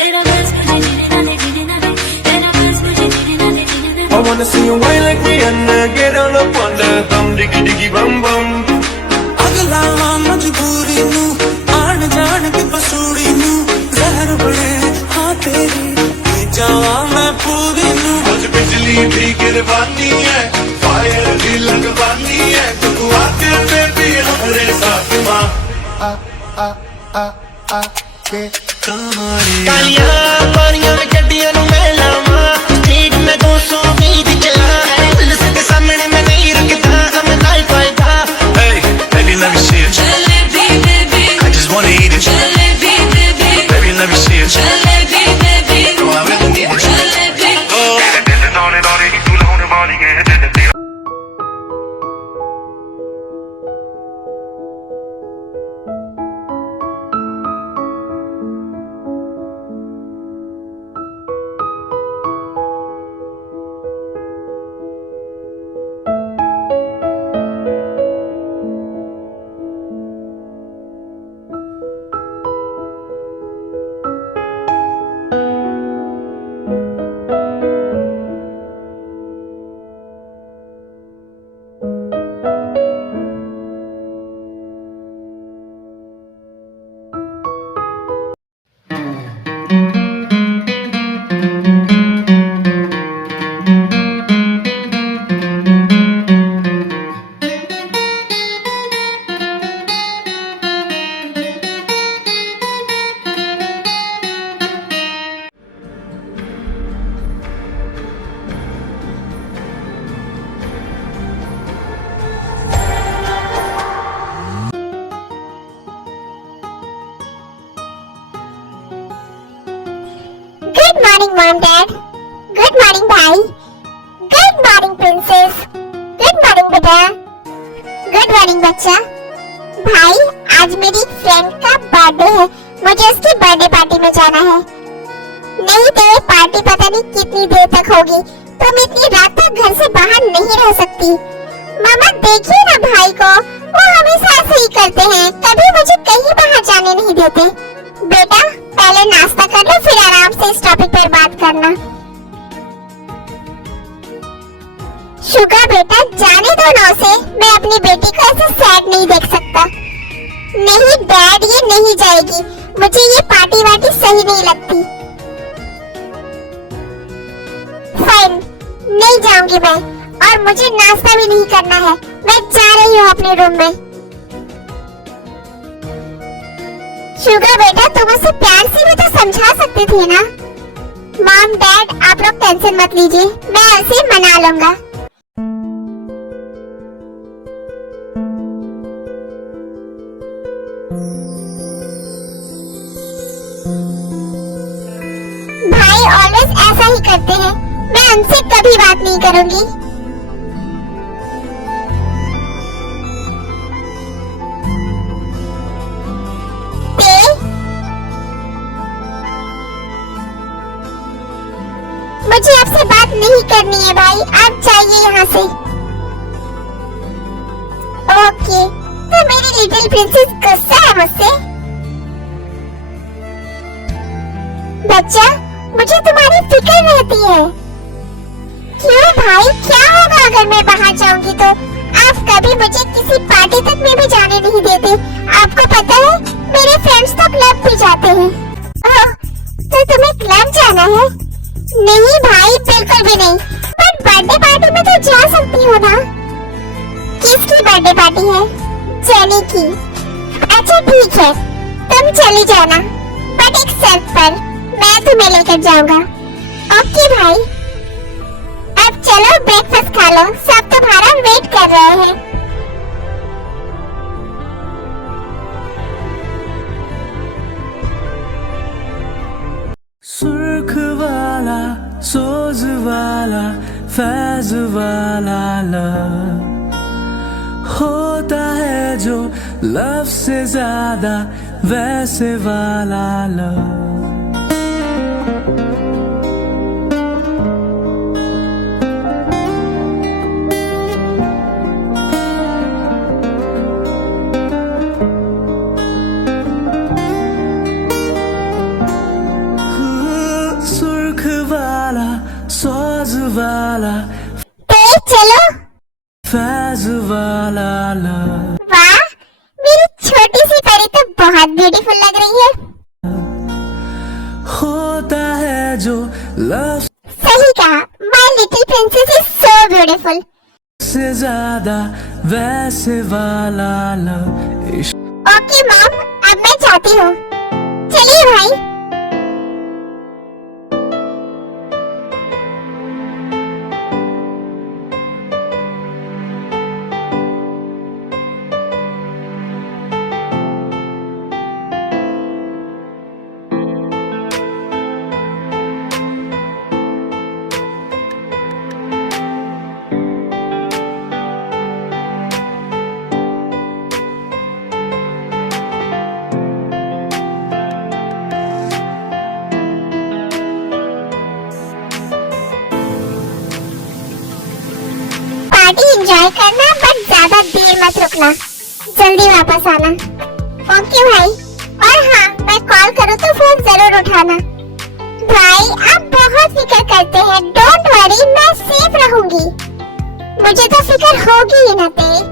I wanna see you wine like Rihanna, get on up on the bum, diggy diggy bum bum. अगला मजबूरी नू आन जान के पसूड़ी नू जहर बने हाँ तेरी ये जावा मैं पूरी नू आज बिजली भी गिरवानी है, फायर भी लगवानी है, तू आके बेबी हमारे साथ माँ आ आ आ आ के कमारी कालियां पानियां में गड्डियां नू मैं लावा स्ट्रीट में 220 चला पुलिस के सामने मैं नहीं रुकता समझना ही पाएगा Hey, baby let me see it, I just wanna eat it, baby let me see it, oh I really need it, good morning mom dad, good morning भाई, good morning princess, good morning बेटा, good morning बच्चा। भाई आज मेरी friend का birthday है, मुझे उसकी बर्थडे पार्टी में जाना है। नहीं तो ये पार्टी पता नहीं कितनी देर तक होगी, तो मैं इतनी रात तक घर से बाहर नहीं रह सकती। मामा देखिए ना भाई को, वो हमेशा ऐसे ही करते हैं, कभी मुझे कहीं बाहर जाने नहीं देते। बेटा पहले नाश्ता कर लो, फिर आराम से इस टॉपिक पर बात करना। शुगा बेटा जाने दो ना उसे, मैं अपनी बेटी को ऐसे सैड नहीं देख सकता। नहीं डैड ये नहीं जाएगी, मुझे ये पार्टी वार्टी सही नहीं लगती। फाइन नहीं जाऊंगी मैं, और मुझे नाश्ता भी नहीं करना है, मैं जा रही हूँ अपने रूम में। शुगर बेटा तुम उसे प्यार से भी तो समझा सकते थे ना। मॉम डैड आप लोग टेंशन मत लीजिए, मैं उसे मना लूंगा। भाई ऑलवेज ऐसा ही करते हैं, मैं उनसे कभी बात नहीं करूंगी। मुझे आपसे बात नहीं करनी है भाई, आप जाइए यहाँ से। ओके, तो मेरी लिटिल प्रिंसेस गुस्सा है मुझसे। बच्चा मुझे तुम्हारी फिक्र रहती है। क्यों भाई क्या होगा अगर मैं बाहर जाऊंगी तो? आप कभी मुझे किसी पार्टी तक में भी जाने नहीं देते। आपको पता है मेरे फ्रेंड्स तो क्लब भी जाते हैं। ओह, तो तुम्हें क्लब जाना है? नहीं भाई बिल्कुल भी नहीं, पर बर्थडे पार्टी में तो जा सकती हो ना। किसकी बर्थडे पार्टी है? जेनी की। अच्छा ठीक है, तुम चली जाना, बट एक शर्त पर, मैं तुम्हें लेकर जाऊंगा। ओके भाई, अब चलो ब्रेकफास्ट खा लो, सब तुम्हारा वेट कर रहे हैं। सुर्ख वाला सोज वाला फैज वाला लव होता है जो लव से ज्यादा वैसे वाला लव। नहीं है। होता है जो लव सही कहा, my little princess is so beautiful. से ज्यादा वैसे वाला लव इश्क। ओके मॉम, अब मैं जाती हूँ। चलिए भाई। पार्टी एंजॉय करना, बट ज्यादा देर मत रुकना, जल्दी वापस आना। ओके भाई। और हाँ, मैं कॉल करूँ तो फोन जरूर उठाना। भाई आप बहुत फिक्र करते हैं, डोंट वरी, मैं सेफ रहूंगी। मुझे तो फिक्र होगी ही ना तेरी।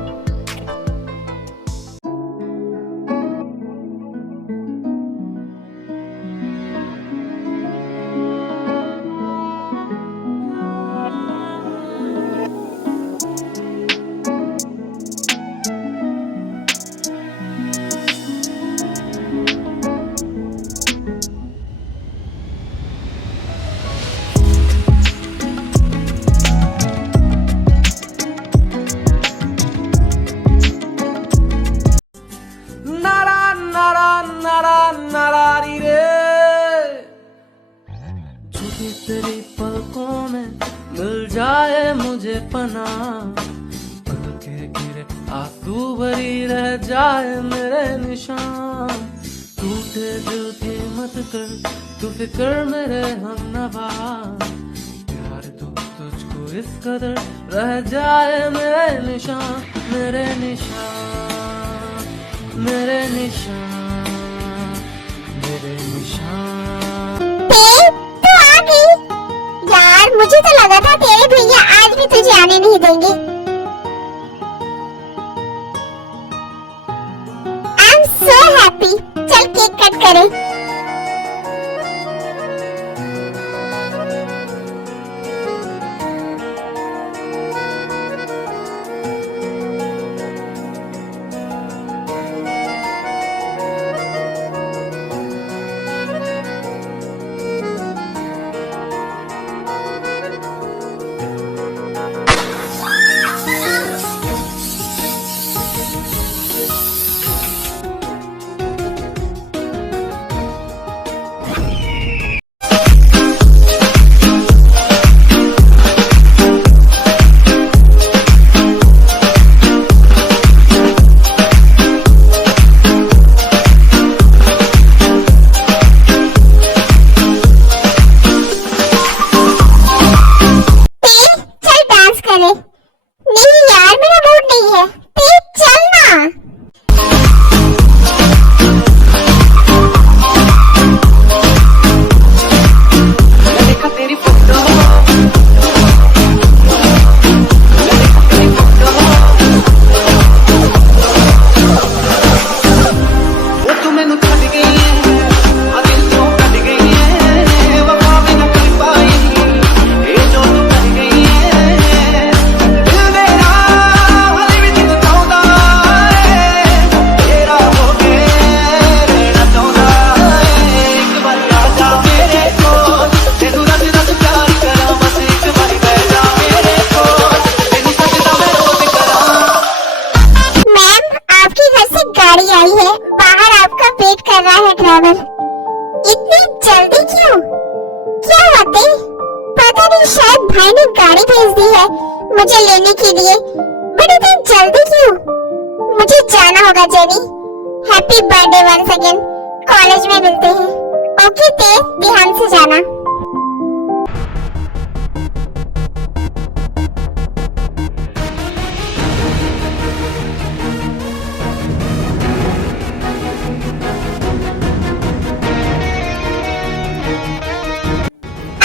छुपी तेरी पलकों में मिल जाए मुझे पना, पल के गिरे आंसू भरी रह जाए मेरे निशान। टूटे दिल की मत कर तू फिक्र मेरे हमनवा, प्यार तो तुझको इस कदर रह जाए मेरे निशान, मेरे निशान, मेरे निशान, मेरे निशान। तू आ गई यार, मुझे तो लगा था तेरे भैया आज भी तुझे आने नहीं देंगे। I am so happy. चल केक कट करें। नहीं यार, मेरा मूड नहीं है। तेज चल ना। देखा तेरी फोटो, वो तू मैनू छड़ गई है, आ दिल तो कट गई है, वफा भी ना कर पाई, ये जो तू कर गई है। दिल मेरा हाले भी तेनू चाहुंदा है, तेरा हो के रहना चाहुंदा है। एक बार आ जा मेरे कोल, तेनू रज रज प्यार करा, बस एक बार बैठ जा मेरे कोल, तेनू सजदा मैं रोज करा। मैम, आपके घर से गाड़ी आई है, बाहर आपका वेट कर रहा है ड्राइवर। इतनी जल्दी क्यों? क्या बात है? पता नहीं, शायद भाई ने गाड़ी भेज दी है मुझे लेने के लिए, बट इतनी जल्दी क्यों? मुझे जाना होगा Jenny. Happy birthday once again. College में मिलते हैं। ओके तेज, ध्यान से जाना।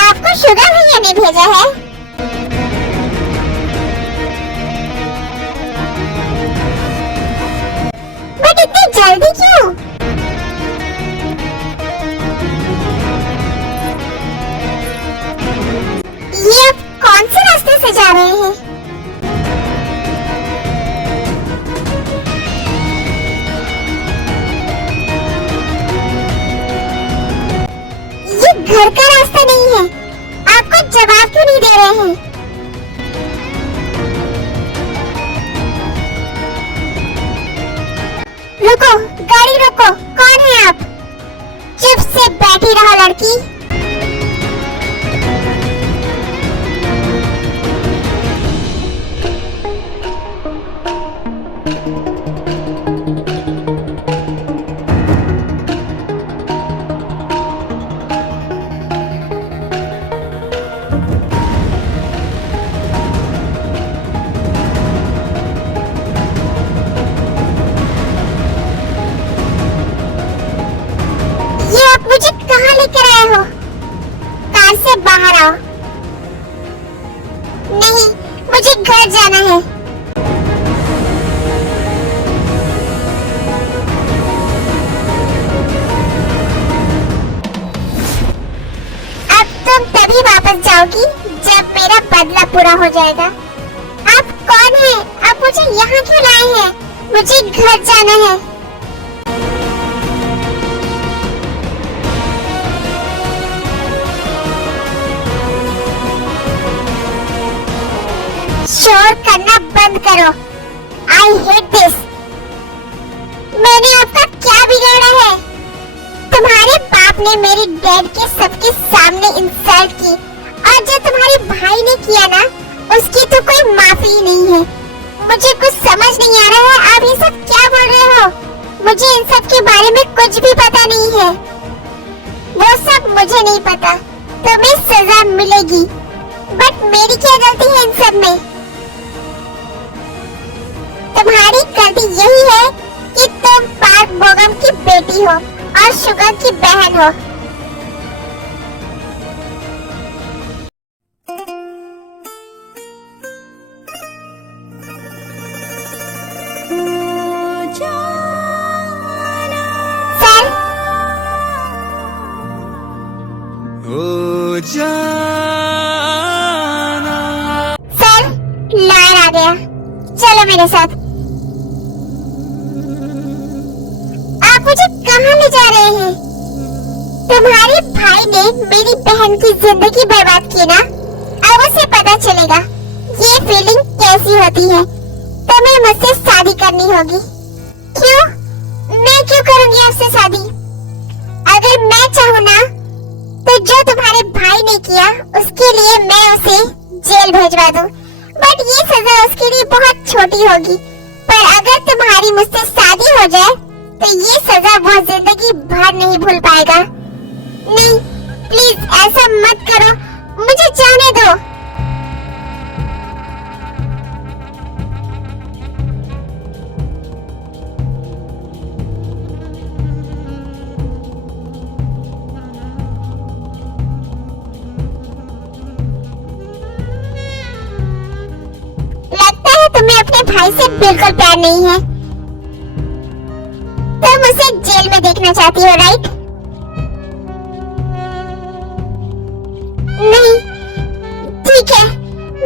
आपको शुगर भैया ने भेजा है। बट इतनी जल्दी क्यों? घर का रास्ता नहीं है, आपको जवाब क्यों नहीं दे रहे हैं? रुको, गाड़ी रोको, कौन है आप? चुप से बैठी रहो लड़की। ये आप मुझे कहाँ लेकर आए हो? कार से बाहर आओ। नहीं, मुझे घर जाना है। अब तुम तभी वापस जाओगी जब मेरा बदला पूरा हो जाएगा। आप कौन हैं? आप मुझे यहाँ क्यों लाए हैं? मुझे घर जाना है। शोर करना बंद करो। I hate this. मैंने आपका क्या बिगाड़ा है? तुम्हारे बाप ने मेरी डैड के सबके सामने इंसल्ट की, और जो तुम्हारे भाई ने किया ना, उसकी तो कोई माफी ही नहीं है। मुझे कुछ समझ नहीं आ रहा है, आप ये सब क्या बोल रहे हो? मुझे इन सब के बारे में कुछ भी पता नहीं है। वो सब मुझे नहीं पता। तुम्हें सजा मिलेगी, बट मेरी क्या गलती है इन सब में? तुम्हारी गलती यही है कि तुम पार्क बोगम की बेटी हो और शुगर की बहन हो। सर, ओ जाना। सर, लायर आ गया। चलो मेरे साथ। आप मुझे कहाँ ले जा रहे हैं? तुम्हारे भाई ने मेरी बहन की जिंदगी बर्बाद की ना, अब उसे पता चलेगा ये फीलिंग कैसी होती है। तुम्हें मुझसे शादी करनी होगी। क्यों? मैं क्यों करूंगी आपसे शादी? अगर मैं चाहूँ ना, तो जो तुम्हारे भाई ने किया उसके लिए मैं उसे जेल भेजवा दूं। बट ये सजा उसके लिए बहुत छोटी होगी। पर अगर तुम्हारी मुझसे शादी हो जाए तो ये सजा वो जिंदगी भर नहीं भूल पाएगा। नहीं, प्लीज ऐसा मत करो, मुझे जाने दो। लगता है तुम्हें अपने भाई से बिल्कुल प्यार नहीं है। तुम उसे जेल में देखना चाहती हो, राइट? नहीं, ठीक है,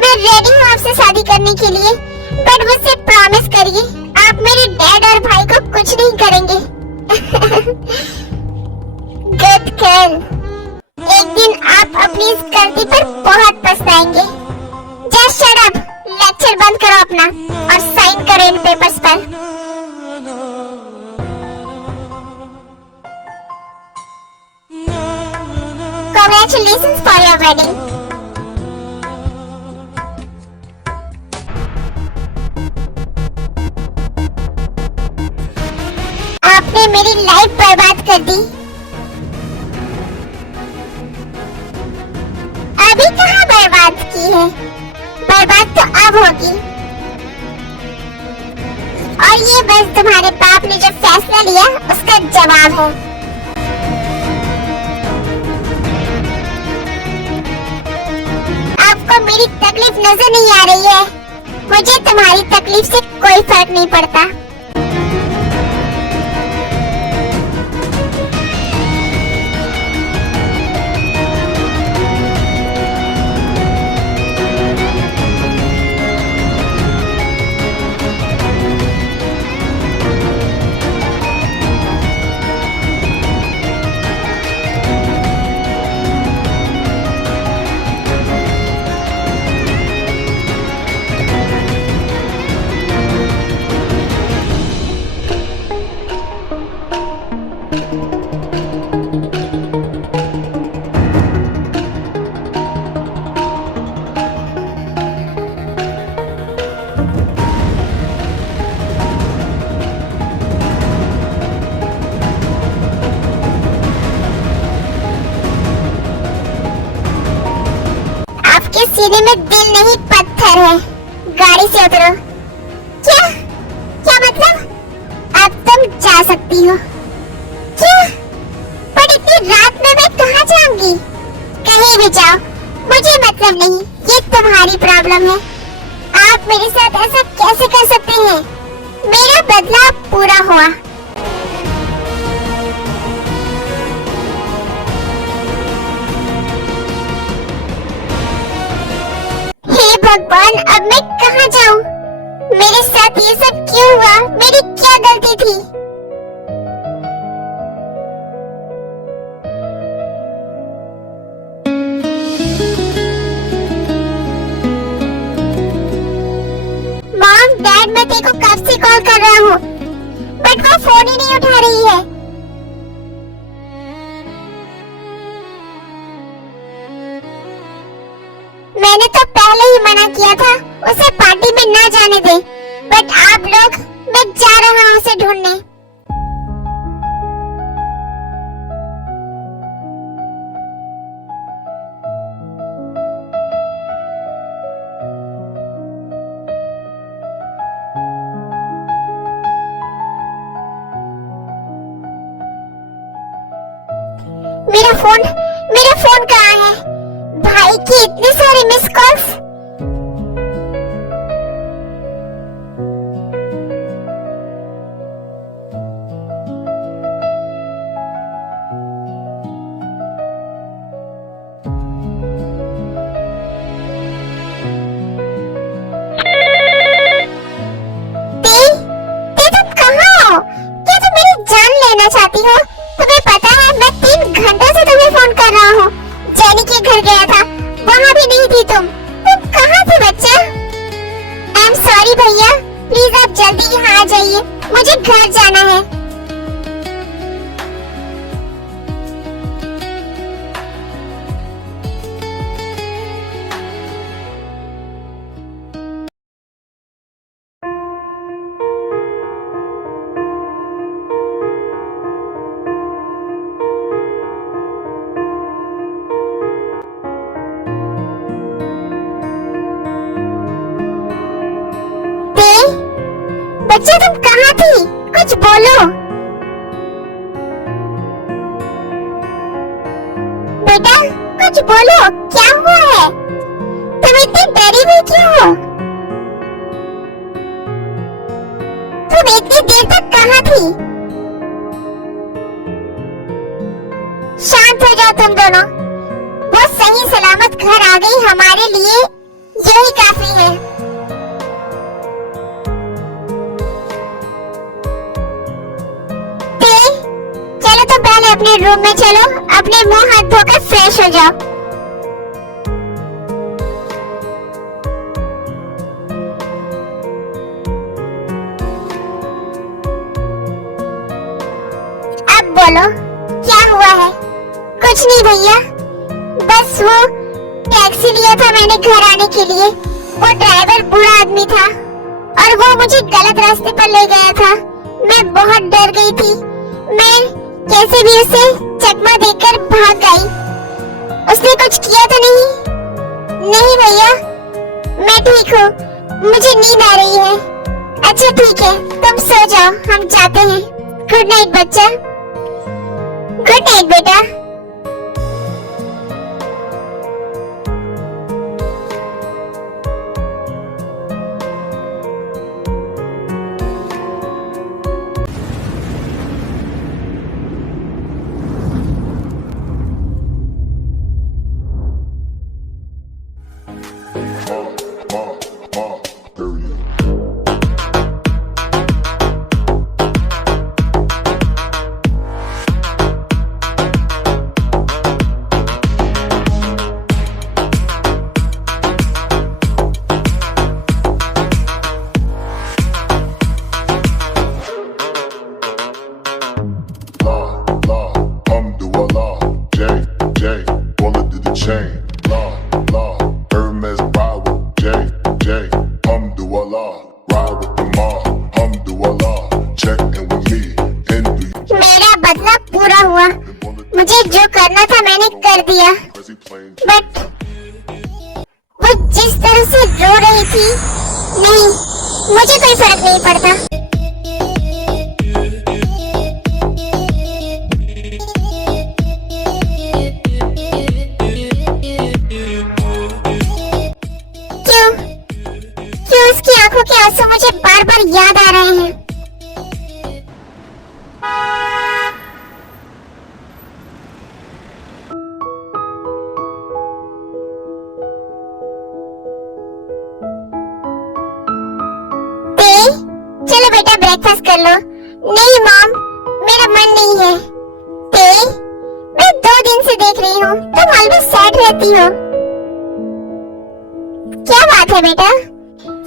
मैं रेडी हूँ आपसे शादी करने के लिए, बट मुझसे प्रॉमिस करिए आप मेरे डैड और भाई को कुछ नहीं करेंगे। Good girl. एक दिन आप अपनी इस गलती पर बहुत पछताएंगे। जस्ट शट अप, लेक्चर बंद करो अपना और साइन करो इन पेपर्स पर। Congratulations for your wedding. आपने मेरी लाइफ बर्बाद कर दी। अभी कहाँ बर्बाद की है? बर्बाद तो अब होगी। और ये बस तुम्हारे बाप ने जो फैसला लिया उसका जवाब है। आपको मेरी तकलीफ नजर नहीं आ रही है? मुझे तुम्हारी तकलीफ से कोई फर्क नहीं पड़ता। सीने में दिल नहीं पत्थर है। गाड़ी से उतरो। क्या क्या मतलब? अब तुम जा सकती हो। क्या? पर इतनी रात में मैं कहाँ जाऊंगी? कहीं भी जाओ, मुझे मतलब नहीं, ये तुम्हारी प्रॉब्लम है। आप मेरे साथ ऐसा कैसे कर सकते हैं? मेरा बदला पूरा हुआ। हे भगवान, अब मैं कहाँ जाऊँ? मेरे साथ ये सब क्यों हुआ? मेरी क्या गलती थी? डैड, मैं तेरे को कब से कॉल कर रहा हूँ, बट वो फोन ही नहीं उठा रही है। मैंने तो पहले ही मना किया था उसे पार्टी में ना जाने दे, बट आप लोग, मैं जा रहा हूँ उसे ढूंढने। मेरा फोन कहाँ है? भाई की इतने सारे मिस कॉल्स। तुम कहाँ हो? क्या तुम मेरी जान लेना चाहती हो? तुम्हें पता है मैं 3 घंटों से तुम्हें फोन कर रहा हूँ। जेनी के घर गया था, वहाँ भी नहीं थी तुम कहाँ थे बच्चा? आई एम सॉरी भैया, प्लीज आप जल्दी यहाँ आ जाइए, मुझे घर जाना है। बच्चा तुम कहाँ थी? कुछ बोलो। बेटा कुछ बोलो, क्या हुआ है? तुम इतनी डरी हुई क्यों हो? तुम इतनी देर तक कहाँ थी? शांत हो जाओ तुम दोनों। वो सही सलामत घर आ गई, हमारे लिए यही काफी है। अपने रूम में चलो, अपने मुंह हाथ धोकर फ्रेश हो जाओ। अब बोलो क्या हुआ है? कुछ नहीं भैया, बस वो टैक्सी लिया था मैंने घर आने के लिए। वो ड्राइवर बुरा आदमी था और वो मुझे गलत रास्ते पर ले गया था। मैं बहुत डर गई थी। मैं कैसे भी उसे चकमा देकर भाग गई। उसने कुछ किया तो नहीं? नहीं भैया, मैं ठीक हूँ, मुझे नींद आ रही है। अच्छा ठीक है, तुम सो जाओ, हम जाते हैं। गुड नाइट बच्चा। गुड नाइट बेटा। मुझे जो करना था मैंने कर दिया, बट वो जिस तरह से रो रही थी, नहीं, मुझे कोई फर्क नहीं पड़ता। क्यों क्यों उसकी आंखों के आंसू मुझे बार बार याद आ रहे हैं? चलो बेटा ब्रेकफास्ट कर लो। नहीं मॉम, मेरा मन नहीं है। ते, मैं 2 दिन से देख रही हूँ तुम ऑलवेज सैड रहती हो। क्या बात है बेटा?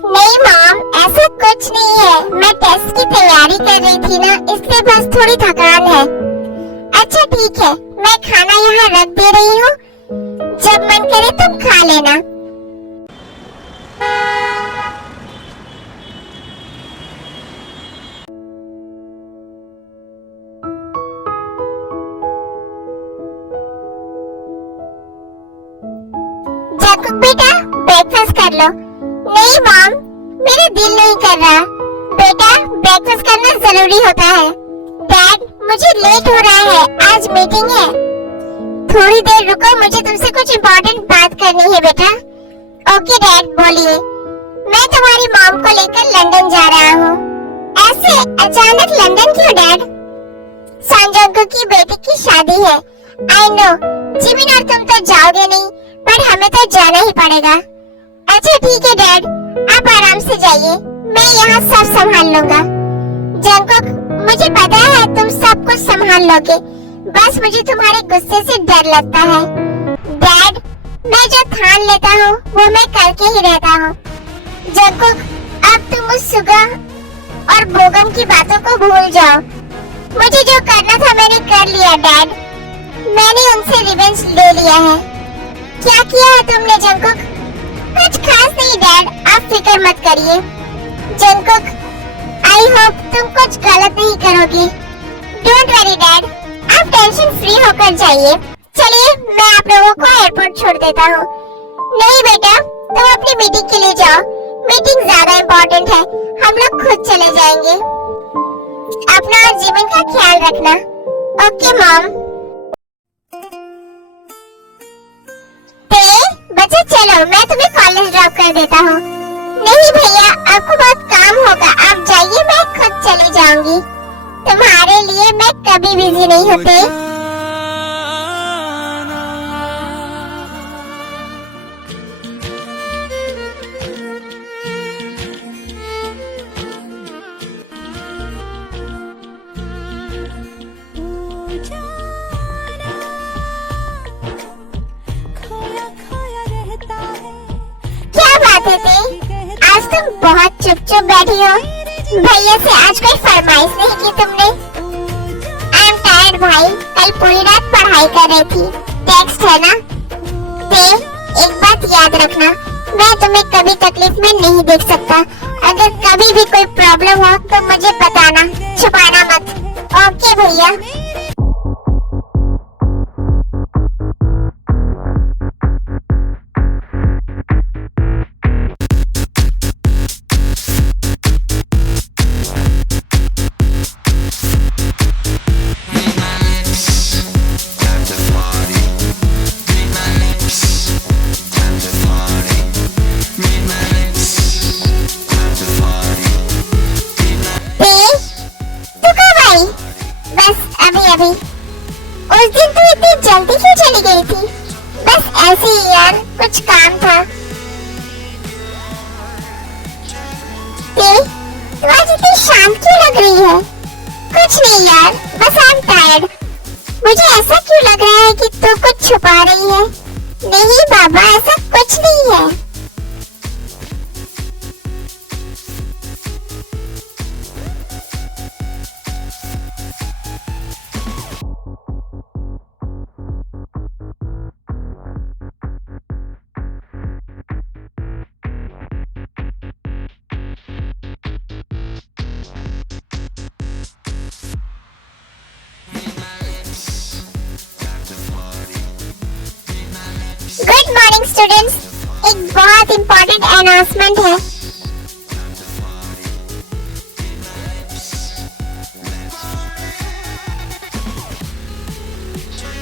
नहीं मॉम, ऐसा कुछ नहीं है। मैं टेस्ट की तैयारी कर रही थी ना, इसलिए बस थोड़ी थकान है। अच्छा ठीक है, मैं खाना यहाँ रख दे रही हूँ, जब मन करे तुम खा लेना। जंकुक बेटा ब्रेकफास्ट कर लो। नहीं मॉम, मेरा दिल नहीं कर रहा। बेटा ब्रेकफास्ट करना जरूरी होता है। डैड मुझे लेट हो रहा है, आज मीटिंग है। थोड़ी देर रुको, मुझे तुमसे कुछ इम्पोर्टेंट बात करनी है बेटा। ओके डैड बोलिए। मैं तुम्हारी मॉम को लेकर लंदन जा रहा हूँ। ऐसे अचानक लंदन क्यों डैड? सांजंगू की बेटी की शादी है। आई नो, जिमिन और तुम तो जाओगे नहीं, पर हमें तो जाना ही पड़ेगा। अच्छा ठीक है डैड, आप आराम से जाइए, मैं यहाँ सब संभाल लूंगा। जंकुक, मुझे पता है तुम सब कुछ संभाल लोगे, बस मुझे तुम्हारे गुस्से से डर लगता है। डैड, मैं जो ठान लेता हूँ वो मैं करके ही रहता हूँ। जंकुक, अब तुम उस सुगा और बोगम की बातों को भूल जाओ। मुझे जो करना था मैंने कर लिया डैड। मैंने उनसे रिवेंज ले लिया है। क्या किया है तुमने जंकुक? कुछ खास नहीं डैड, आप फिक्र मत करिए। जंकुक, आई होप तुम कुछ गलत नहीं करोगे। डोंट वरी डैड, आप टेंशन फ्री होकर जाइए। चलिए मैं आप लोगों को एयरपोर्ट छोड़ देता हूँ। नहीं बेटा, तुम अपनी मीटिंग के लिए जाओ, मीटिंग ज्यादा इम्पोर्टेंट है, हम लोग खुद चले जाएंगे। अपना और जिमिन का ख्याल रखना। Okay mom. बच्चे चलो, मैं तुम्हें कॉलेज ड्रॉप कर देता हूँ। नहीं भैया, आपको बहुत काम होगा, आप जाइए, मैं खुद चली जाऊंगी। तुम्हारे लिए मैं कभी बिजी नहीं होती। आज तुम बहुत चुप चुप बैठी हो। भैया से आज कोई फरमाइश नहीं की तुमने? आई एम टायर्ड भाई, कल पूरी रात पढ़ाई कर रही थी। टेक्स्ट है ना? एक बात याद रखना, मैं तुम्हें कभी तकलीफ में नहीं देख सकता। अगर कभी भी कोई प्रॉब्लम हो तो मुझे बताना, छुपाना मत। ओके भैया। अभी उस दिन तू इतनी जल्दी क्यों चली गई थी? बस ऐसे ही यार, कुछ काम था। तू आज इतनी शांत क्यों लग रही है? कुछ नहीं यार, बस आई एम टायर्ड। मुझे ऐसा क्यों लग रहा है कि तू कुछ छुपा रही है? नहीं बाबा, ऐसा कुछ नहीं है। Good morning students. एक बहुत इम्पोर्टेंट अनाउंसमेंट है।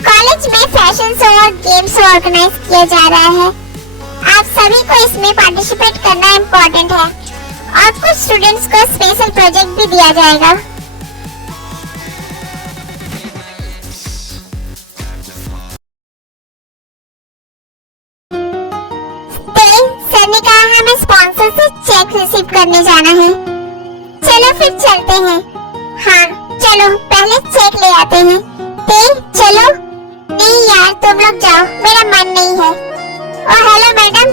कॉलेज में फैशन शो और गेम शो ऑर्गेनाइज किया जा रहा है। आप सभी को इसमें पार्टिसिपेट करना इम्पोर्टेंट है और कुछ स्टूडेंट्स को स्पेशल प्रोजेक्ट भी दिया जाएगा। सर ने कहा हमें स्पॉन्सर से चेक रिसीव करने जाना है। चलो फिर चलते हैं। हाँ चलो पहले चेक ले आते हैं। चलो। नहीं यार तुम लोग जाओ, मेरा मन नहीं है। ओ हेलो मैडम,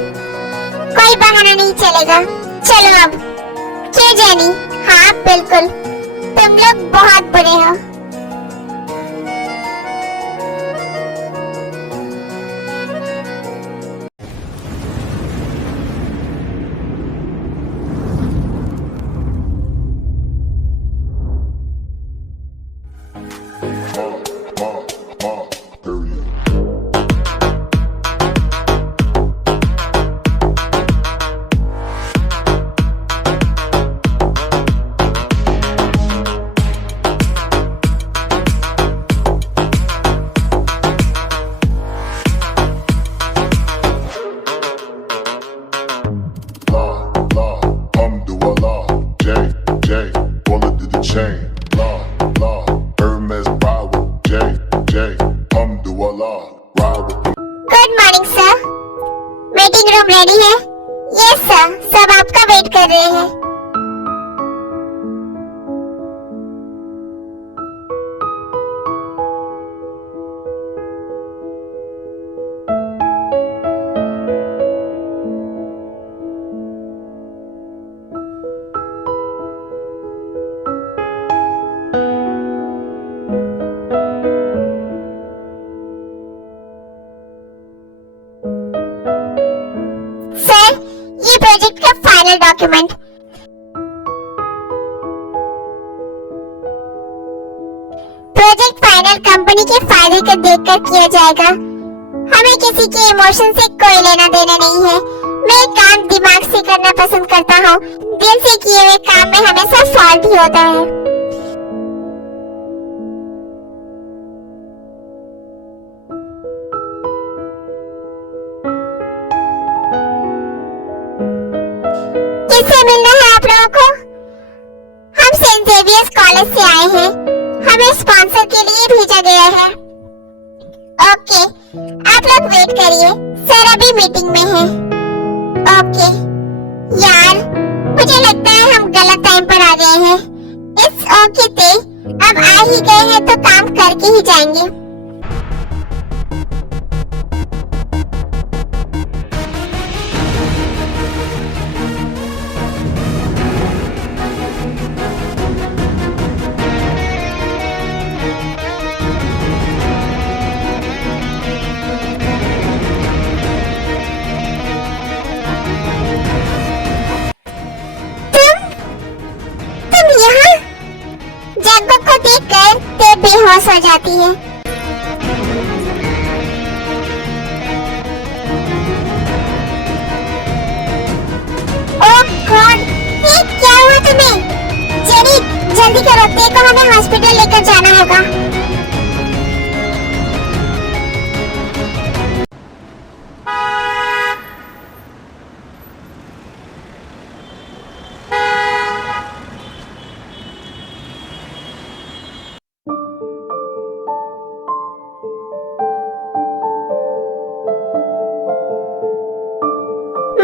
कोई बहाना नहीं चलेगा। चलो अब। क्यों जेनी? हाँ बिल्कुल, तुम लोग बहुत बुरे हो। Good morning sir, waiting room ready है? यस सर, सब आपका वेट कर रहे हैं। ये प्रोजेक्ट का final document. Project final company के फायदे को देखकर किया जाएगा। हमें किसी के इमोशन से कोई लेना देना नहीं है। मैं काम दिमाग से करना पसंद करता हूँ। दिल से किए हुए काम में हमेशा फॉल्ट ही होता है। किससे मिलना है आप लोगों को? हम सेंट जेवियर्स कॉलेज से आए हैं। हमें स्पॉन्सर के लिए भेजा गया है। ओके, आप लोग वेट करिए, सर अभी मीटिंग में हैं। ओके। यार, मुझे लगता है हम गलत टाइम पर आ गए हैं। इट्स ओके ते, अब आ ही गए हैं तो काम करके ही जाएंगे। जगह को देखकर ते बेहोश हो जाती है। ओह गॉड, ये क्या हुआ तुम्हें? जेनी, जल्दी करो, ते को हमें हॉस्पिटल लेकर जाना होगा।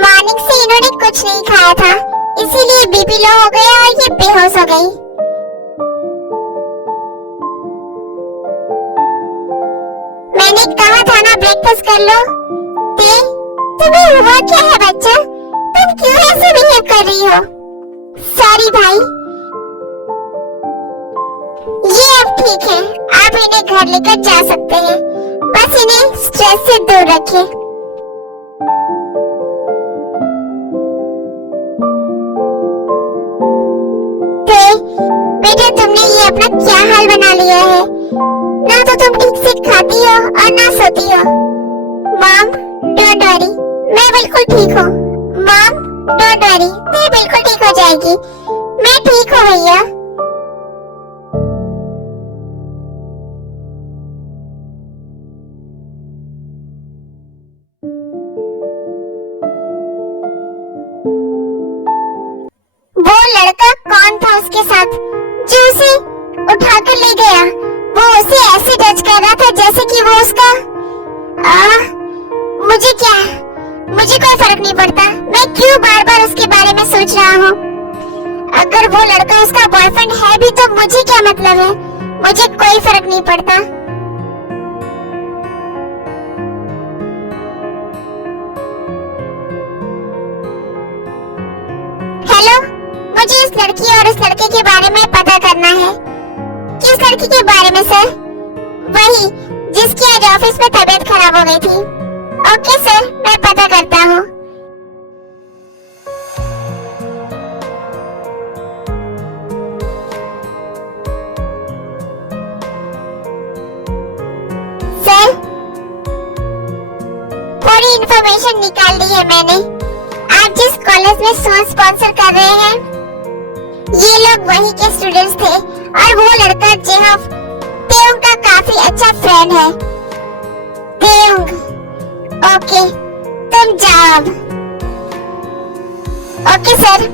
मॉर्निंग से इन्होंने कुछ नहीं खाया था, इसीलिए बीपी लो हो गया और ये बेहोश हो गई। मैंने कहा था ना ब्रेकफास्ट कर लो। तुम्हें हुआ क्या है बच्चा? तुम क्यों ऐसे बिहेव कर रही हो? सॉरी भाई। ये अब ठीक है, आप इन्हें घर लेकर जा सकते हैं। बस इन्हें स्ट्रेस से दूर रखें। बेटा तुमने ये अपना क्या हाल बना लिया है? ना तो तुम ठीक से खाती हो और ना सोती हो। मॉम, डोंट वरी, मैं बिल्कुल ठीक हूँ। मॉम डोंट वरी, तू बिल्कुल ठीक हो जाएगी। मैं ठीक हूँ भैया। वो लड़का कौन था उसके साथ जो उसे उठाकर ले गया? वो उसे ऐसे टच कर रहा था जैसे कि वो उसका मुझे क्या, मुझे कोई फर्क नहीं पड़ता। मैं क्यों बार बार उसके बारे में सोच रहा हूँ? अगर वो लड़का उसका बॉयफ्रेंड है भी तो मुझे क्या मतलब है? मुझे कोई फर्क नहीं पड़ता। हेलो, मुझे इस लड़की और उस लड़के के बारे में पता करना है। किस लड़की के बारे में सर? वही जिसकी आज ऑफिस में तबीयत खराब हो गई थी। ओके सर, मैं पता करता हूँ। सर, पूरी इंफॉर्मेशन निकाल ली है मैंने। आप जिस कॉलेज में स्पॉन्सर कर रहे हैं, ये लोग वही के स्टूडेंट्स थे और वो लड़का जेहफ तेउंग का काफी अच्छा फ्रेंड है। तेउंग, ओके, तुम जाओ अब। Okay sir.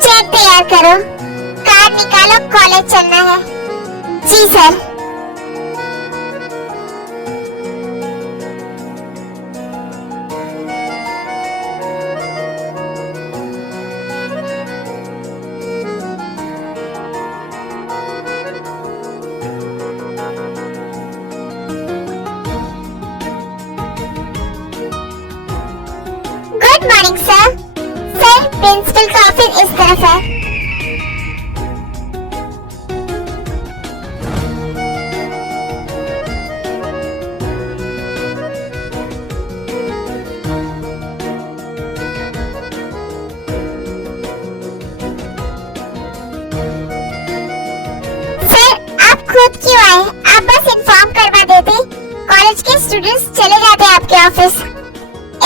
चेक तैयार करो, कार्ड निकालो, कॉलेज चलना है। जी sir. Good morning sir. Sir, principal का ऑफिस इस तरफ है। सर, आप खुद क्यों आए? आप बस इन्फॉर्म करवा देते, कॉलेज के स्टूडेंट्स चले जाते आपके ऑफिस।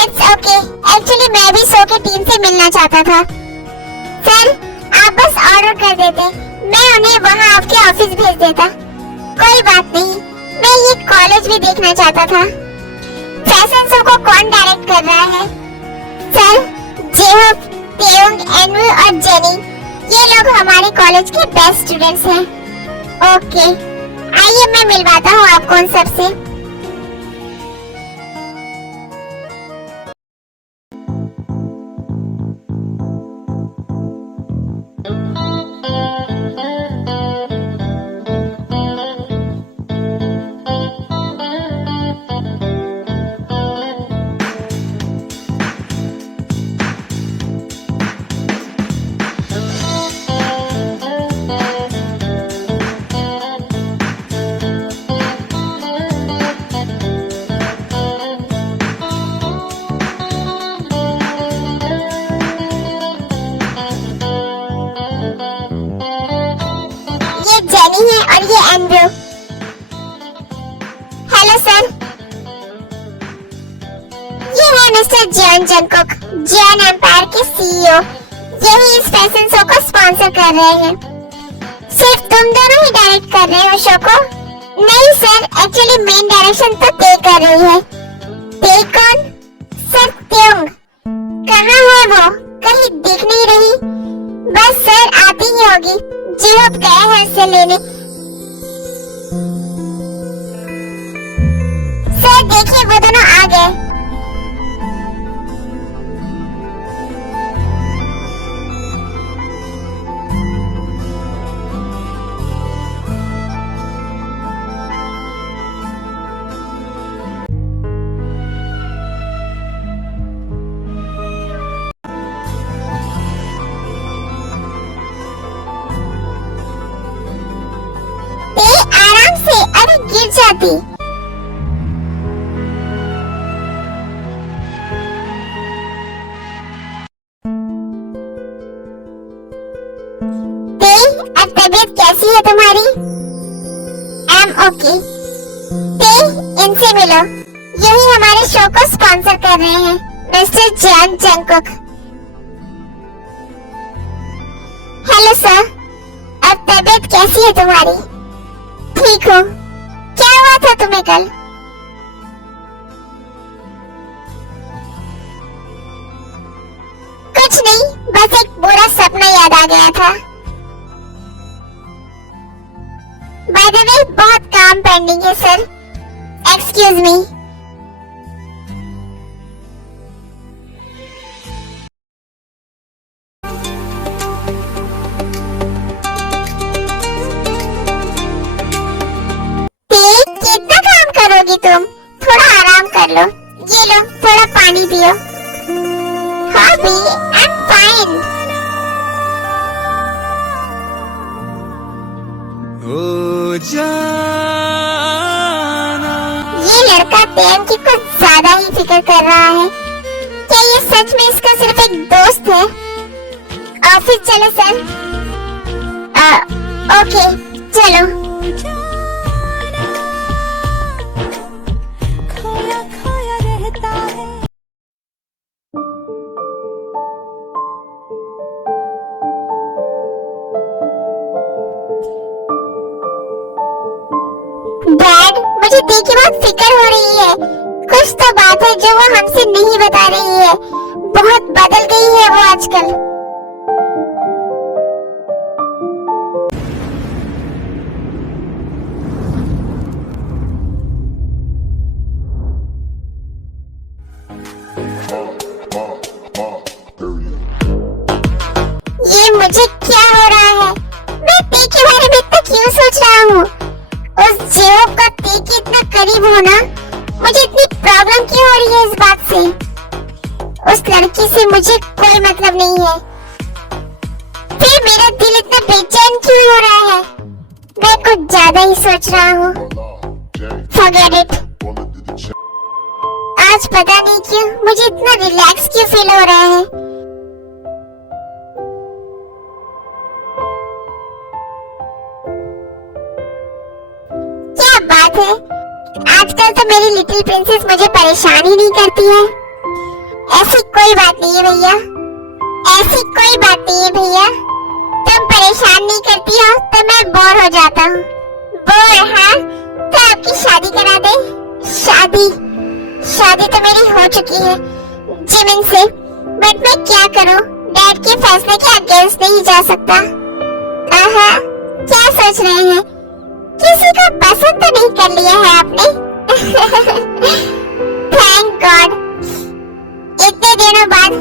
इट्स ओके, एक्चुअली मैं भी सो के टीम से मिलना चाहता था। सर, आप बस ऑर्डर कर देते, मैं उन्हें वहां आपके ऑफिस भेज देता। कोई बात नहीं, मैं ये कॉलेज भी देखना चाहता था। फैशन शो को कौन डायरेक्ट कर रहा है? सर, जेहूप, तेउंग, एनवू और जेनी, ये लोग हमारे कॉलेज के बेस्ट स्टूडेंट्स हैं। ओके, आइए मैं मिलवाता हूँ आपको उन सबसे। जेनी है और ये एंड्रू। हेलो सर, ये है मिस्टर जियान जंगकुक, जियान एम्पायर के सीईओ। यही इस फैशन शो को स्पॉन्सर कर रहे हैं। सिर्फ तुम दोनों ही डायरेक्ट कर रहे हो शो को? नहीं सर, एक्चुअली मेन डायरेक्शन तो ते कर रही है। ते कौन? सर, तेउंग। कहाँ है वो? कहीं दिख नहीं रही। बस सर आती ही होगी, जेहूप गए हैं उससे लेने। सर देखिए, वो दोनों आ गए। आराम से, अरे गिर जाती। तबीयत कैसी है तुम्हारी? I'm okay. ते इनसे मिलो, यही हमारे शो को स्पॉन्सर कर रहे हैं, mister John Jungkook. Hello sir, अब तबीयत कैसी है तुम्हारी? ठीक हो। क्या हुआ था तुम्हें कल? कुछ नहीं, बस एक बुरा सपना याद आ गया था। बाय द वे, बहुत काम पेंडिंग है सर, एक्सक्यूज मी। कितना काम करोगी तुम? थोड़ा आराम कर लो। ये लो, थोड़ा पानी पियो। हाँ भी, आई एम फाइन। ओ जाना, ये लड़का प्रेम की कुछ ज्यादा ही फिक्र कर रहा है। क्या ये सच में इसका सिर्फ एक दोस्त है? ऑफिस चलो सर। ओके, चलो। खोया खोया रहता है। डैड, मुझे दी की बहुत फिक्र हो रही है। कुछ तो बात है जो वो हमसे नहीं बता रही है। बहुत बदल गई है वो आजकल। ये मुझे क्या हो रहा है? मैं ती के बारे में इतना क्यों सोच रहा हूँ? उस जेब का ती के इतना करीब होना, मुझे इतनी प्रॉब्लम क्यों हो रही है इस बात से? उस लड़की से मुझे कोई मतलब नहीं है, फिर मेरा दिल इतना बेचैन क्यों हो रहा है? मैं कुछ ज्यादा ही सोच रहा हूँ। Forget it. आज पता नहीं क्यों मुझे इतना रिलैक्स क्यों फील हो रहा है। क्या बात है, आजकल तो मेरी लिटिल प्रिंसेस मुझे परेशान ही नहीं करती है। ऐसी कोई बात नहीं है भैया, ऐसी कोई बात नहीं है भैया। तुम परेशान नहीं करती हो तो मैं बोर हो जाता हूँ। बोर? हाँ, तो आपकी शादी करा दे। शादी तो मेरी हो चुकी है जिमिन से, बट मैं क्या करूँ, डैड के फैसले के अगेंस्ट नहीं जा सकता। क्या सोच रहे हैं? किसी को पसंद तो नहीं कर लिया है आपने? थैंक गॉड, इतने दिनों बाद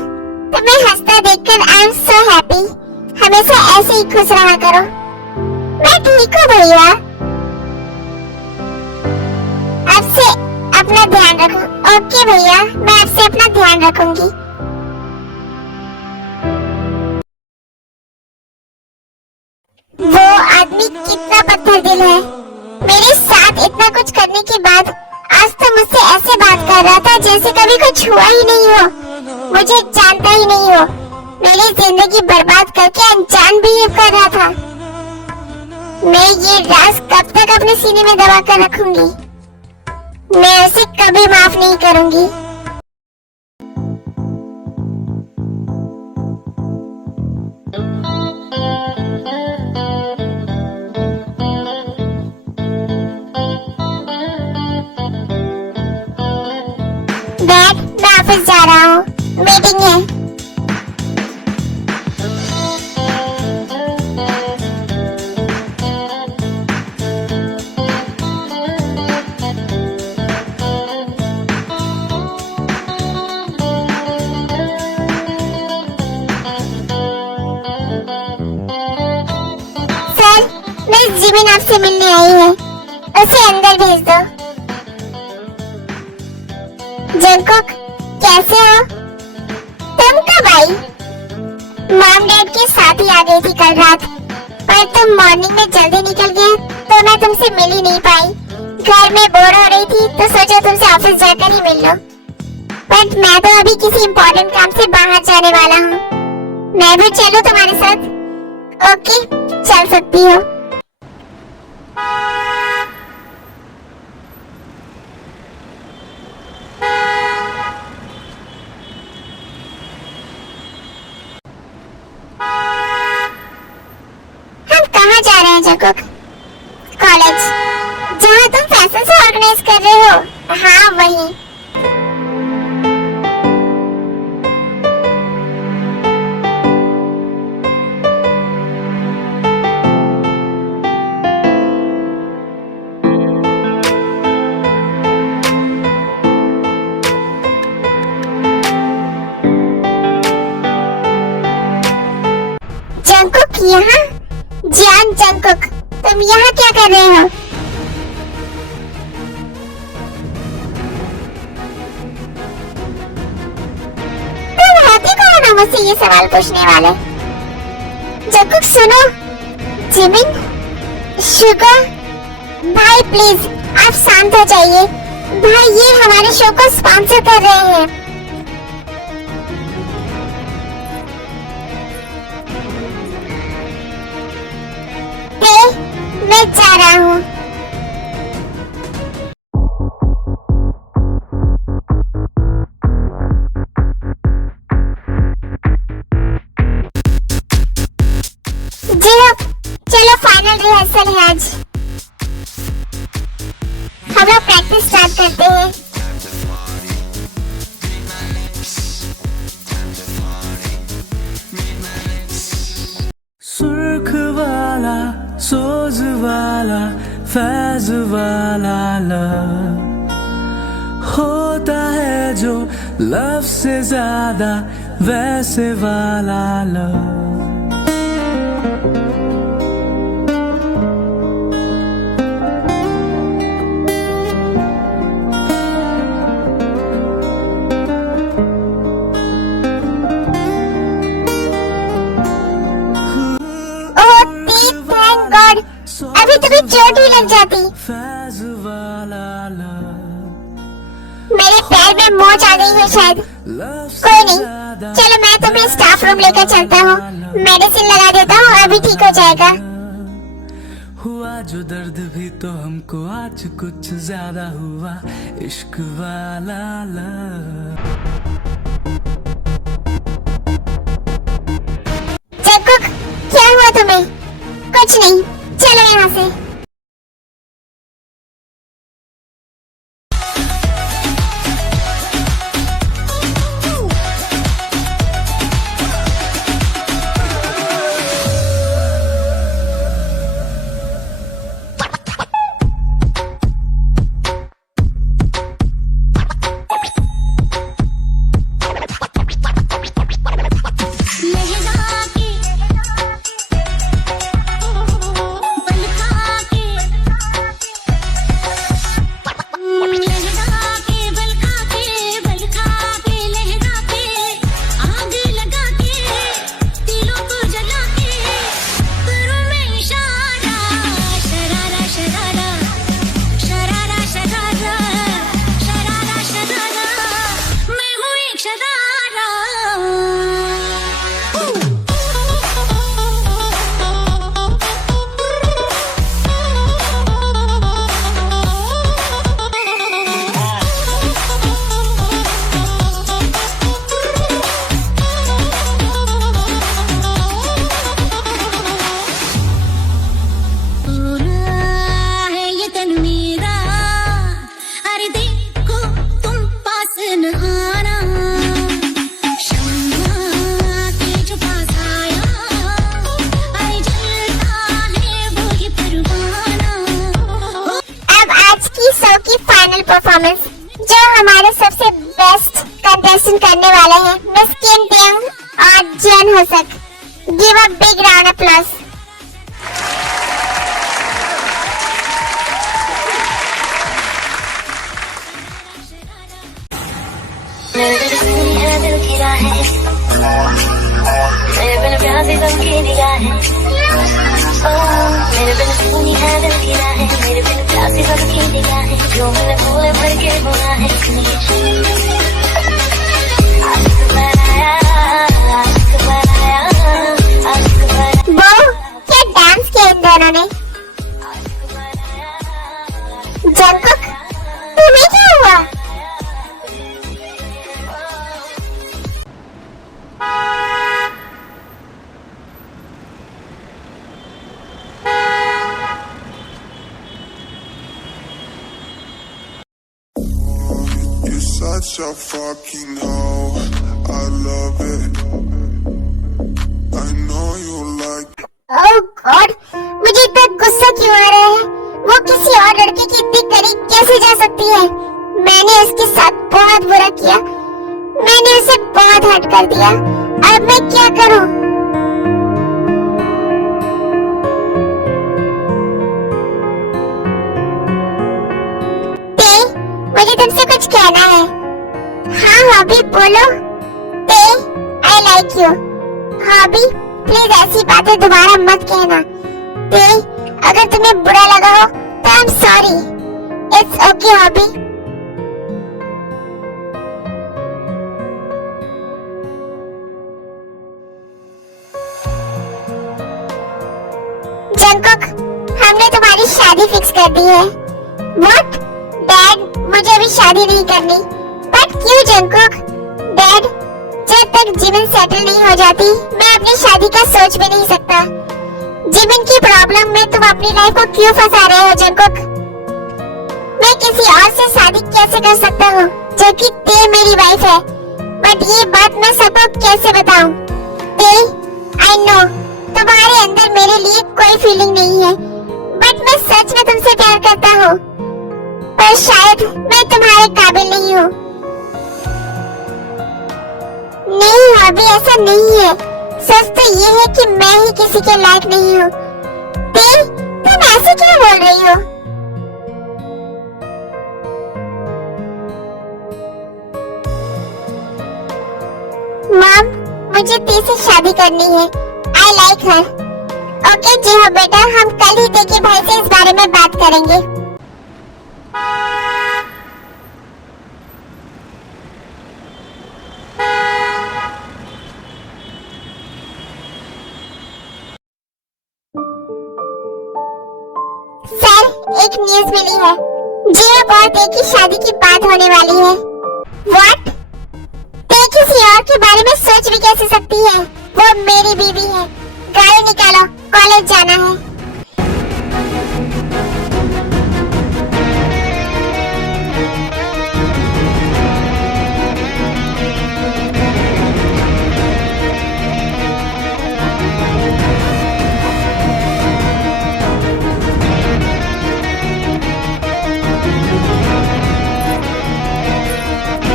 तुम्हें हंसता देखकर आई एम सो हैप्पी। हमेशा ऐसे ही खुश रहा करो। मैं ठीक हूँ भैया, अब से अपना ध्यान रखो। ओके भैया, मैं आपसे अपना ध्यान रखूंगी। वो आदमी कितना पत्थर दिल है। मेरे साथ इतना कुछ करने के बाद आज तो मुझसे ऐसे बात कर रहा था जैसे कभी कुछ हुआ ही नहीं हो, मुझे जानता ही नहीं हो। मेरी जिंदगी बर्बाद करके अनजान बिहेव कर रहा था। मैं ये राज कब तक अपने सीने में दबा कर रखूंगी? मैं उसे कभी माफ नहीं करूंगी। डैड, मैं ऑफिस जा रहा हूँ, मीटिंग है। जिमिन आपसे मिलने आई है, उसे अंदर भेज दो। जंगकुक, कैसे हो? तुम कब आई? मॉम डैड के साथ ही आ गई थी कल रात, पर तुम मॉर्निंग में जल्दी निकल गए तो मैं तुमसे मिल ही नहीं पाई। घर में बोर हो रही थी तो सोचा तुमसे ऑफिस जाकर ही मिल लो, बट मैं तो अभी किसी इम्पोर्टेंट काम से बाहर जाने वाला हूँ। मैं भी चलूं तुम्हारे साथ? ओके, चल सकती हो। हम कहाँ जा रहे हैं जंगकुक? कॉलेज, जहाँ तुम फैशन से ऑर्गेनाइज कर रहे हो। हाँ वही। जंगकुक यहाँ? जियान जंगकुक, तुम यहाँ क्या कर रहे हो? तुम होती कौन हो मुझसे ये सवाल पूछने वाले? जंगकुक सुनो, जिमिन, शुगर, भाई प्लीज आप शांत हो जाइए। भाई ये हमारे शो को स्पॉन्सर कर रहे हैं। मैं जा रहा हूँ। जी अब चलो फाइनल रिहर्सल है आज। हम लोग प्रैक्टिस स्टार्ट करते हैं। सुर्ख वाला, सोज वाला, फैज वाला लव होता है जो लव से ज्यादा वैसे वाला लव। अभी तुम्हें चोट ही लग जाती। मेरे पैर में मोच आ गई है शायद। कोई नहीं, चलो मैं तुम्हें स्टाफ रूम लेकर चलता हूँ। मेडिसिन लगा देता हूँ, अभी ठीक हो जाएगा। हुआ जो दर्द भी तो हमको आज कुछ ज्यादा हुआ, इश्क वाला लव। जंगकुक, क्या हुआ तुम्हें? कुछ नहीं, चलो यहाँ से। परफॉर्मेंस जो हमारे सबसे बेस्ट कंटेस्टेंट करने वाले हैं मिस किम टियंग और जन होसक। Give a big round applause. मेरे बिन प्यासी सबकी निगाहें, मेरे बिन सुनी है दिल की राहें, मेरे बिन प्यासी सबकी निगाहें, जो मैंने भूले भर के बुना है आशिक बनाया, आशिक बनाया, आशिक बनाया। वो क्या dance such a fucking hoe. I love it. I know you like. Oh God, मुझे इतना गुस्सा क्यों आ रहा है? वो किसी और लड़के की इतनी करीब कैसे जा सकती है? मैंने उसके साथ बहुत बुरा किया, मैंने उसे बहुत हर्ट कर दिया। अब मैं क्या करूं? ते, मुझे तुमसे कुछ कहना है। हाँ हॉबी बोलो। ते, I like you. Hobby please ऐसी बातें दोबारा मत कहना। ते, अगर तुम्हें बुरा लगा हो तो I am sorry. It's okay hobby. Jungkook, हमने तुम्हारी शादी फिक्स कर दी है। व्हाट? डैड, मुझे अभी शादी नहीं करनी। बट क्यों जंगकुक? डैड, जब तक जिमिन सेटल नहीं हो जाती मैं अपनी शादी का सोच भी नहीं सकता। जिमिन की प्रॉब्लम में तुम अपनी लाइफ को क्यों फंसा रहे हो जंगकुक? मैं किसी और से शादी कैसे कर सकता हूँ जो कि ते मेरी वाइफ है? बट ये बात मैं सबको कैसे बताऊँ? ते, आई नो तुम्हारे अंदर मेरे लिए कोई फीलिंग नहीं है, बट मैं सच में तुमसे प्यार करता हूँ, पर शायद मैं तुम्हारे काबिल नहीं हूँ। नहीं हॉबी, ऐसा नहीं है। सच तो ये है कि मैं ही किसी के लायक नहीं हूँ। ते, तुम ऐसे क्यों बोल रही हो? मॉम, मुझे ते से शादी करनी है। I like her. ओके जी हाँ बेटा, हम कल ही ते के भाई से इस बारे में बात करेंगे। सर, एक न्यूज़ मिली है। जियो और ते की शादी की बात होने वाली है। व्हाट? ते किसी और के बारे में सोच भी कैसे सकती है? वो मेरी बीवी है। गाड़ी निकालो, कॉलेज जाना है।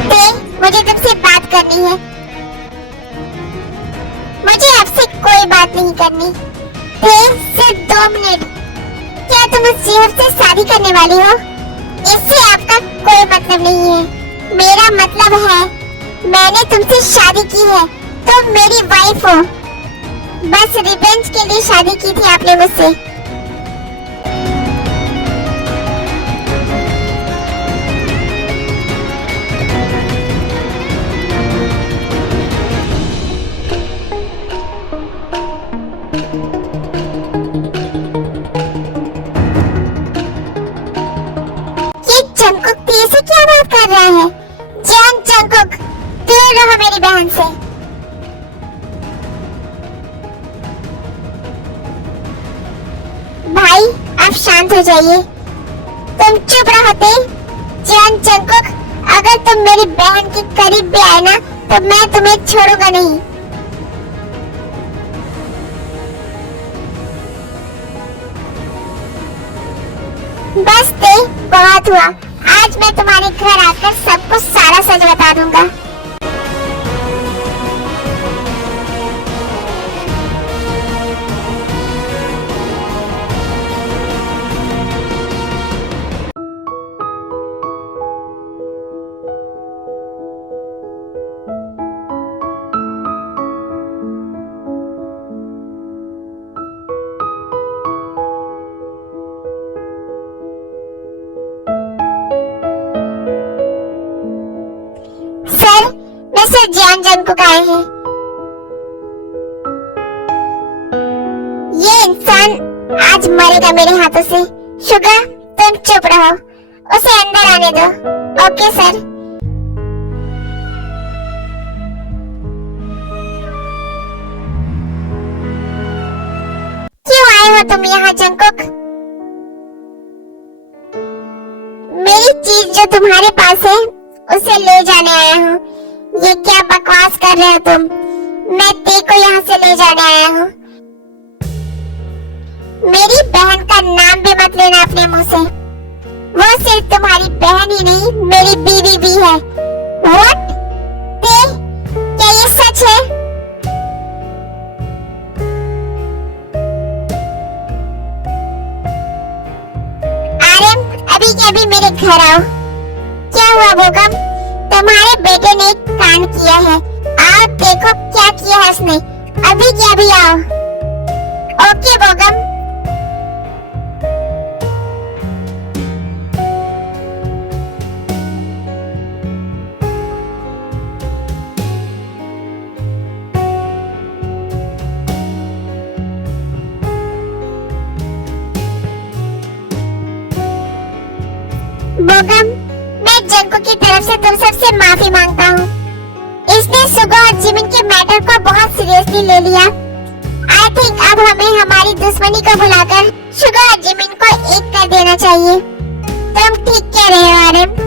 ते, मुझे तुमसे बात करनी है। मुझे आपसे कोई बात नहीं करनी। ते, सिर्फ 2 मिनट। क्या तुम उस जीव से शादी करने वाली हो? इससे आपका कोई मतलब नहीं है। मेरा मतलब है मैंने तुमसे शादी की है, तुम मेरी वाइफ हो। बस रिवेंज के लिए शादी की थी आपने मुझसे। ये जंगकुक ते से क्या बात कर रहा है? जान जंगकुक, दूर रहो मेरी बहन से। भाई, आप शांत हो जाइए। तुम चुप रहो ते। जान जंगकुक, अगर तुम मेरी बहन के करीब भी आए ना तो मैं तुम्हें छोड़ूंगा नहीं। बस ते, बहुत हुआ। आज मैं तुम्हारे घर आकर सबको सारा सच बता दूंगा। सर, मिस्टर जान जंगकुक आए हैं। ये इंसान आज मरेगा मेरे हाथों से। शुगर, तुम चुप रहो, उसे अंदर आने दो। Okay sir. क्यों आए हो तुम यहाँ जंगकुक? मेरी चीज जो तुम्हारे पास है उसे ले जाने आया हूँ। ये क्या बकवास कर रहे हो तुम? मैं ते को यहाँ से ले जाने आया हूँ। मेरी बहन का नाम भी मत लेना अपने मुंह से। वो सिर्फ तुम्हारी बहन ही नहीं, मेरी बीवी भी है। What? ते, क्या ये सच है? आर्यन, अभी के अभी मेरे घर आओ। क्या हुआ बोगम? तुम्हारे बेटे ने एक कांड किया है। आओ देखो क्या किया है उसने। अभी के अभी आओ। ओके बोगम। बोगम, मैं जंको की तरफ से तुम सबसे माफी मांगता हूँ। इसने सुगा और जिमिन के मैटर को बहुत सीरियसली ले लिया। आई थिंक अब हमें हमारी दुश्मनी को भुलाकर सुगा और जिमिन को एक कर देना चाहिए। तुम ठीक कह रहे हो आर्यन।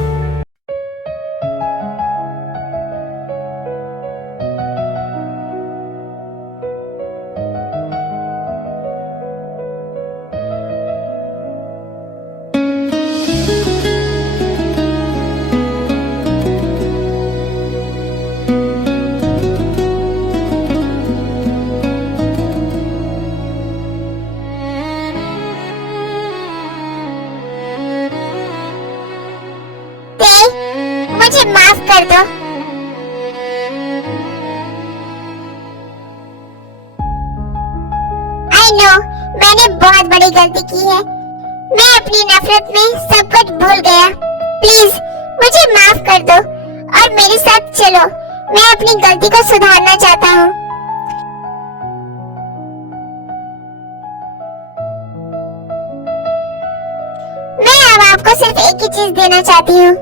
मुझे माफ कर दो। आई नो, मैंने बहुत बड़ी गलती की है। मैं अपनी नफरत में सब कुछ भूल गया। प्लीज मुझे माफ कर दो और मेरे साथ चलो। मैं अपनी गलती को सुधारना चाहता हूँ। मैं अब आपको सिर्फ एक ही चीज देना चाहती हूँ।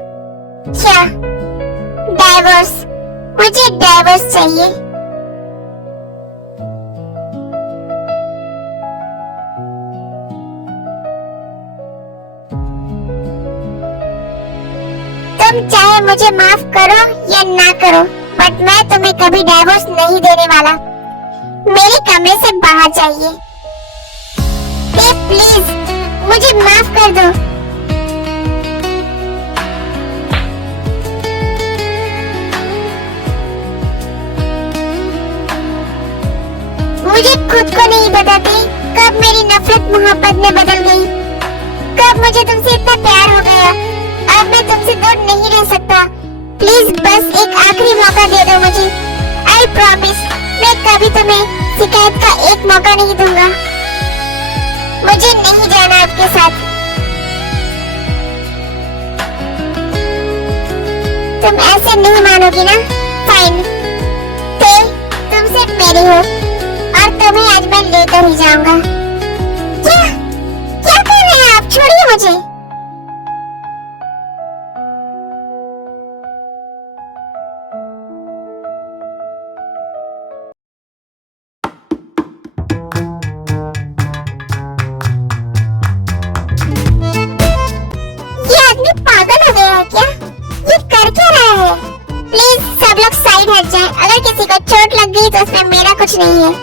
क्या? डाइवोर्स। मुझे डाइवोर्स चाहिए। तुम चाहे मुझे माफ करो या ना करो, बट मैं तुम्हें कभी डाइवोर्स नहीं देने वाला। मेरे कमरे से बाहर जाइए। प्लीज मुझे माफ कर दो। मुझे खुद को नहीं पता थी कब मेरी नफरत मोहब्बत में बदल गई, कब मुझे तुमसे इतना प्यार हो गया। अब मैं तुमसे दूर नहीं रह सकता। प्लीज बस एक आखिरी मौका दे दो मुझे। आई प्रॉमिस, मैं कभी तुम्हें शिकायत का एक मौका नहीं दूंगा। मुझे नहीं जाना आपके साथ। तुम ऐसे नहीं मानोगी ना? फाइन, ते तुम सिर्फ मेरी हो और तुम्हें आज मैं लेकर ही जाऊंगा। क्या क्या कर रहे हैं आप? छोड़िए मुझे। ये आदमी पागल हो गया है क्या? ये कर क्या रहा है? प्लीज सब लोग साइड हट जाएं। अगर किसी को चोट लग गई तो उसमें मेरा कुछ नहीं है।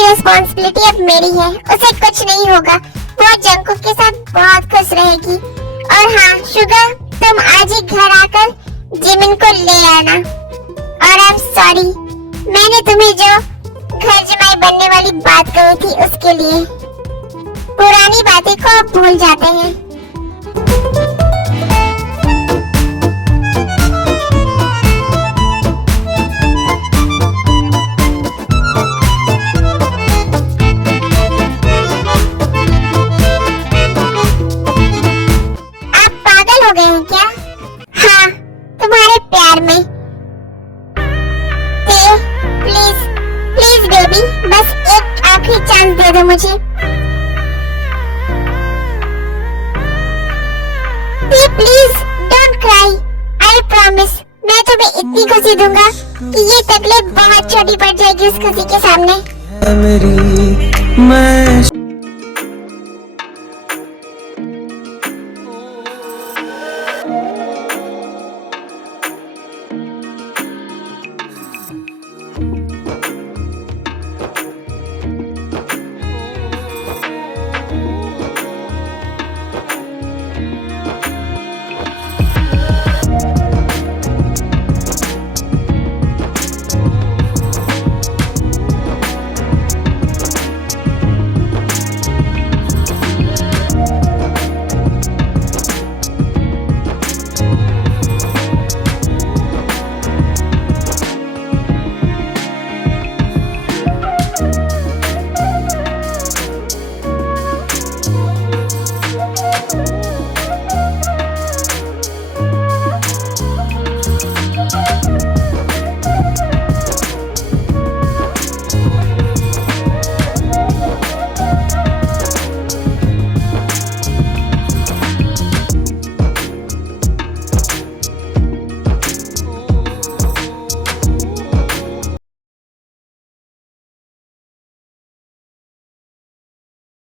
रिस्पॉन्सिबिलिटी अब मेरी है। उसे कुछ नहीं होगा। वो जंकुक के साथ बहुत खुश रहेगी। और हाँ शुगर, तुम आज ही घर आकर जिमिन को ले आना। और आई एम सॉरी, मैंने तुम्हें जो घर जमाई बनने वाली बात कही थी उसके लिए। पुरानी बातें को अब भूल जाते हैं। तुम्हारे में। प्लीज प्लीज बेबी, बस एक आखिरी चांस दे दो मुझे। Please don't cry, I promise मैं तुम्हें इतनी खुशी दूंगा कि ये तकलीफ बहुत छोटी पड़ जाएगी उस खुशी के सामने। मेरी मैं